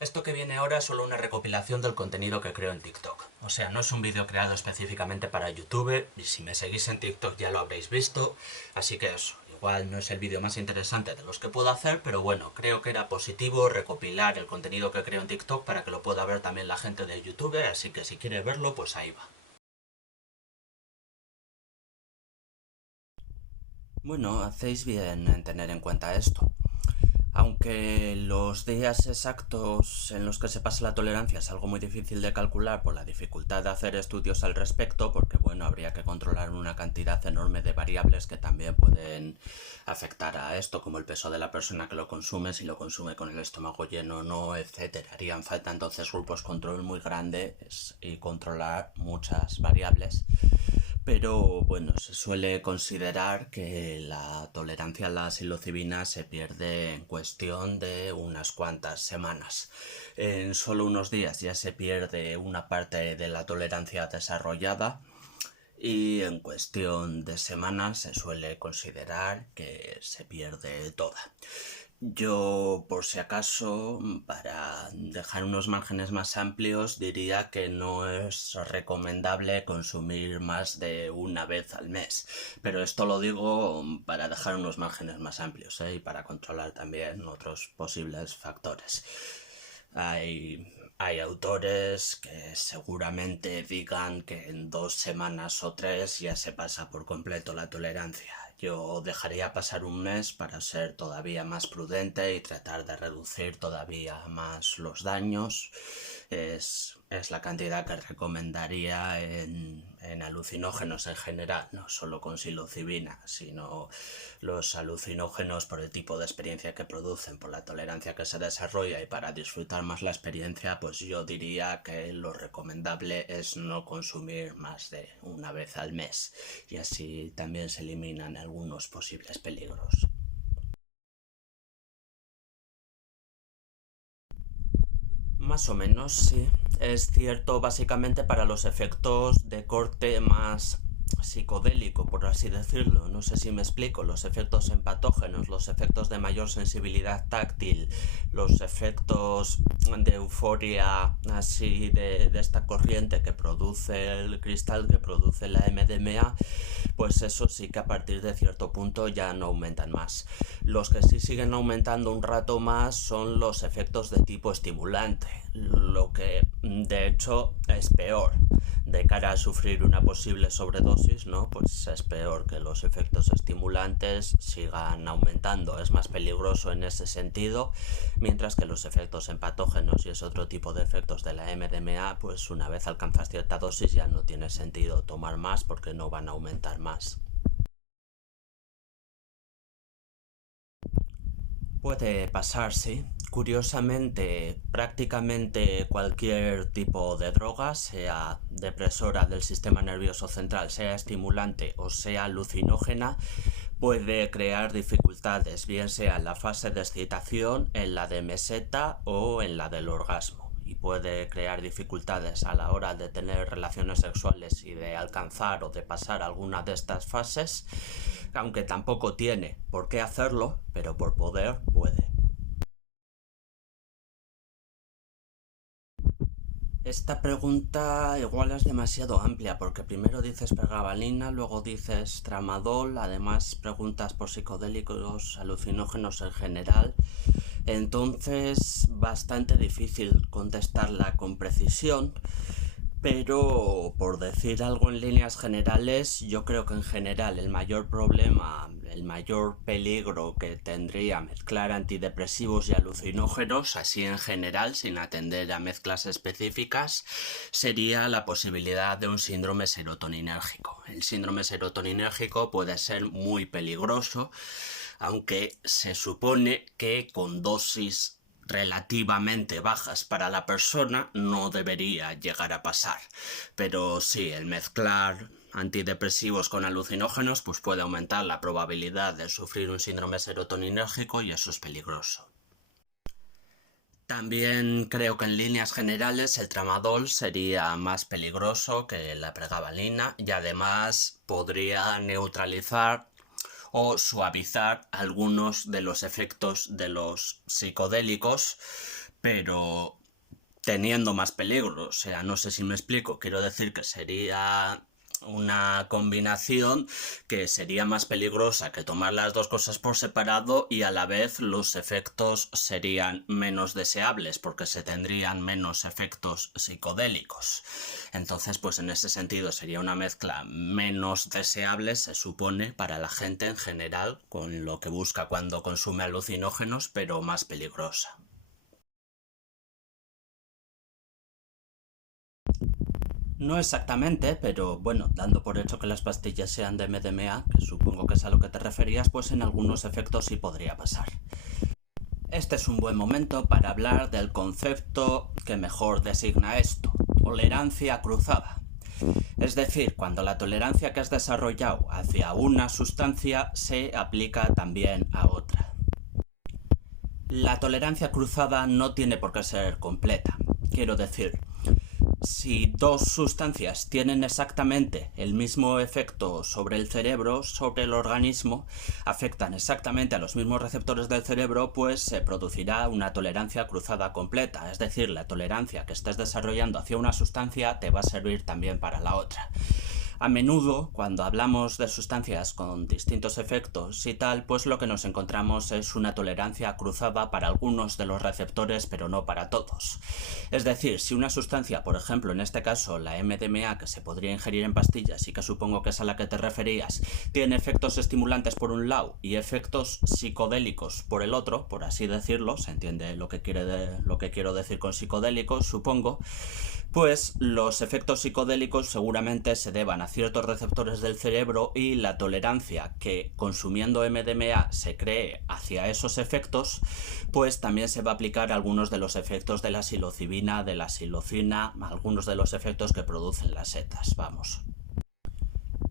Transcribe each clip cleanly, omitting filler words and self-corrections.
Esto que viene ahora es solo una recopilación del contenido que creo en TikTok. O sea, no es un vídeo creado específicamente para YouTube, y si me seguís en TikTok ya lo habréis visto, así que eso. Igual no es el vídeo más interesante de los que puedo hacer, pero bueno, creo que era positivo recopilar el contenido que creo en TikTok para que lo pueda ver también la gente de YouTube, así que si quiere verlo, pues ahí va. Bueno, hacéis bien en tener en cuenta esto. Aunque los días exactos en los que se pasa la tolerancia es algo muy difícil de calcular por la dificultad de hacer estudios al respecto, porque bueno, habría que controlar una cantidad enorme de variables que también pueden afectar a esto, como el peso de la persona que lo consume, si lo consume con el estómago lleno o no, etcétera. Harían falta entonces grupos control muy grandes y controlar muchas variables. Pero bueno, se suele considerar que la tolerancia a la psilocibina se pierde en cuestión de unas cuantas semanas. En solo unos días ya se pierde una parte de la tolerancia desarrollada y en cuestión de semanas se suele considerar que se pierde toda. Yo, por si acaso, para dejar unos márgenes más amplios, diría que no es recomendable consumir más de una vez al mes. Pero esto lo digo para dejar unos márgenes más amplios, ¿eh? Y para controlar también otros posibles factores. Hay autores que seguramente digan que en 2 semanas o 3 ya se pasa por completo la tolerancia. Yo dejaría pasar un mes para ser todavía más prudente y tratar de reducir todavía más los daños. Es la cantidad que recomendaría en alucinógenos en general, no solo con psilocibina, sino los alucinógenos por el tipo de experiencia que producen, por la tolerancia que se desarrolla y para disfrutar más la experiencia, pues yo diría que lo recomendable es no consumir más de una vez al mes y así también se eliminan algunos posibles peligros. Más o menos, sí. Es cierto básicamente para los efectos de corte más psicodélico, por así decirlo. No sé si me explico. Los efectos empatógenos, los efectos de mayor sensibilidad táctil, los efectos de euforia así de esta corriente que produce el cristal, que produce la MDMA, pues eso sí que a partir de cierto punto ya no aumentan más. Los que sí siguen aumentando un rato más son los efectos de tipo estimulante, lo que de hecho es peor. De cara a sufrir una posible sobredosis, ¿no? Pues es peor que los efectos estimulantes sigan aumentando, es más peligroso en ese sentido, mientras que los efectos empatógenos y ese otro tipo de efectos de la MDMA, pues una vez alcanzas cierta dosis ya no tiene sentido tomar más porque no van a aumentar más. Puede pasar, sí. Curiosamente, prácticamente cualquier tipo de droga, sea depresora del sistema nervioso central, sea estimulante o sea alucinógena, puede crear dificultades, bien sea en la fase de excitación, en la de meseta o en la del orgasmo. Y puede crear dificultades a la hora de tener relaciones sexuales y de alcanzar o de pasar alguna de estas fases, aunque tampoco tiene por qué hacerlo, pero por poder puede. Esta pregunta igual es demasiado amplia porque primero dices pregabalina, luego dices tramadol, además preguntas por psicodélicos, alucinógenos en general. Entonces, bastante difícil contestarla con precisión, pero por decir algo en líneas generales, yo creo que en general el mayor problema, el mayor peligro que tendría mezclar antidepresivos y alucinógenos, así en general, sin atender a mezclas específicas, sería la posibilidad de un síndrome serotoninérgico. El síndrome serotoninérgico puede ser muy peligroso, aunque se supone que con dosis relativamente bajas para la persona no debería llegar a pasar. Pero sí, el mezclar antidepresivos con alucinógenos pues puede aumentar la probabilidad de sufrir un síndrome serotoninérgico y eso es peligroso. También creo que en líneas generales el tramadol sería más peligroso que la pregabalina y además podría neutralizar o suavizar algunos de los efectos de los psicodélicos, pero teniendo más peligro. O sea, no sé si me explico. Quiero decir que sería una combinación que sería más peligrosa que tomar las dos cosas por separado, y a la vez los efectos serían menos deseables porque se tendrían menos efectos psicodélicos. Entonces, pues en ese sentido sería una mezcla menos deseable, se supone, para la gente en general, con lo que busca cuando consume alucinógenos, pero más peligrosa. No exactamente, pero bueno, dando por hecho que las pastillas sean de MDMA, que supongo que es a lo que te referías, pues en algunos efectos sí podría pasar. Este es un buen momento para hablar del concepto que mejor designa esto: tolerancia cruzada. Es decir, cuando la tolerancia que has desarrollado hacia una sustancia se aplica también a otra. La tolerancia cruzada no tiene por qué ser completa. Quiero decir, si dos sustancias tienen exactamente el mismo efecto sobre el cerebro, sobre el organismo, afectan exactamente a los mismos receptores del cerebro, pues se producirá una tolerancia cruzada completa. Es decir, la tolerancia que estés desarrollando hacia una sustancia te va a servir también para la otra. A menudo, cuando hablamos de sustancias con distintos efectos y tal, pues lo que nos encontramos es una tolerancia cruzada para algunos de los receptores, pero no para todos. Es decir, si una sustancia, por ejemplo, en este caso la MDMA, que se podría ingerir en pastillas y que supongo que es a la que te referías, tiene efectos estimulantes por un lado y efectos psicodélicos por el otro, por así decirlo, se entiende lo que quiero decir con psicodélicos, supongo, pues los efectos psicodélicos seguramente se deban a ciertos receptores del cerebro, y la tolerancia que consumiendo MDMA se cree hacia esos efectos, pues también se va a aplicar a algunos de los efectos de la psilocibina, de la psilocina, algunos de los efectos que producen las setas, vamos.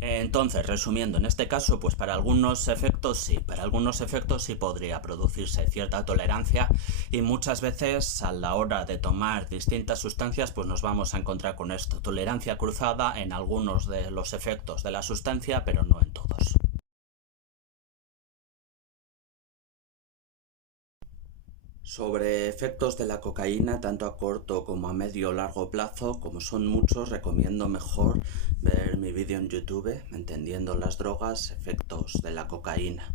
Entonces, resumiendo, en este caso, pues para algunos efectos sí podría producirse cierta tolerancia, y muchas veces a la hora de tomar distintas sustancias pues nos vamos a encontrar con esto: tolerancia cruzada en algunos de los efectos de la sustancia, pero no en todos. Sobre efectos de la cocaína, tanto a corto como a medio o largo plazo, como son muchos, recomiendo mejor ver mi vídeo en YouTube, Entendiendo las drogas, efectos de la cocaína.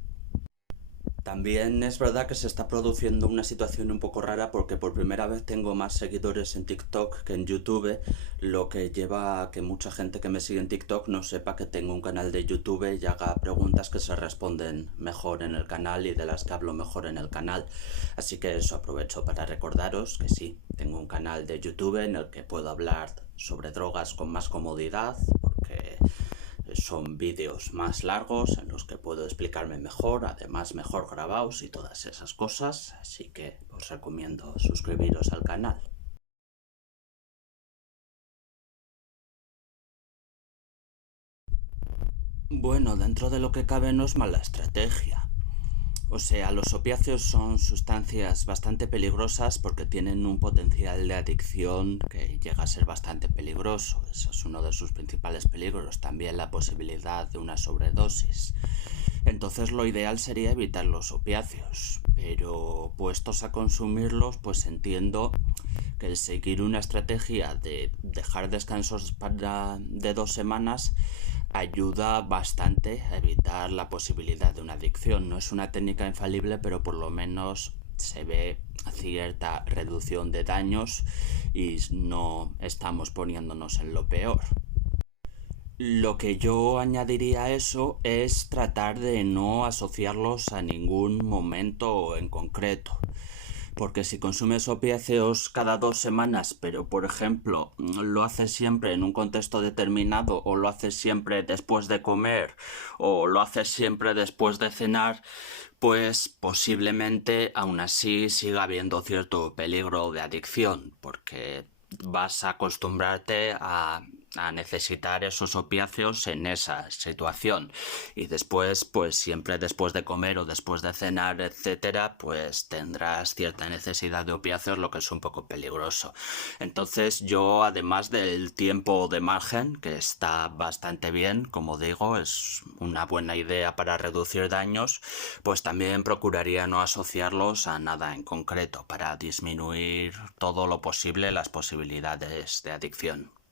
También es verdad que se está produciendo una situación un poco rara, porque por primera vez tengo más seguidores en TikTok que en YouTube, lo que lleva a que mucha gente que me sigue en TikTok no sepa que tengo un canal de YouTube y haga preguntas que se responden mejor en el canal y de las que hablo mejor en el canal. Así que eso, aprovecho para recordaros que sí, tengo un canal de YouTube en el que puedo hablar sobre drogas con más comodidad, porque son vídeos más largos en los que puedo explicarme mejor, además mejor grabados y todas esas cosas, así que os recomiendo suscribiros al canal. Bueno, dentro de lo que cabe no es mala estrategia. O sea, los opiáceos son sustancias bastante peligrosas porque tienen un potencial de adicción que llega a ser bastante peligroso. Eso es uno de sus principales peligros. También la posibilidad de una sobredosis. Entonces lo ideal sería evitar los opiáceos. Pero puestos a consumirlos, pues entiendo que el seguir una estrategia de dejar descansos de 2 semanas ayuda bastante a evitar la posibilidad de una adicción. No es una técnica infalible, pero por lo menos se ve cierta reducción de daños y no estamos poniéndonos en lo peor. Lo que yo añadiría a eso es tratar de no asociarlos a ningún momento en concreto. Porque si consumes opiáceos cada 2 semanas, pero por ejemplo lo haces siempre en un contexto determinado, o lo haces siempre después de comer, o lo haces siempre después de cenar, pues posiblemente aún así siga habiendo cierto peligro de adicción, porque vas a acostumbrarte a a necesitar esos opiáceos en esa situación. Y después, pues siempre después de comer o después de cenar, etcétera, pues tendrás cierta necesidad de opiáceos, lo que es un poco peligroso. Entonces yo, además del tiempo de margen, que está bastante bien, como digo, es una buena idea para reducir daños, pues también procuraría no asociarlos a nada en concreto para disminuir todo lo posible las posibilidades de adicción.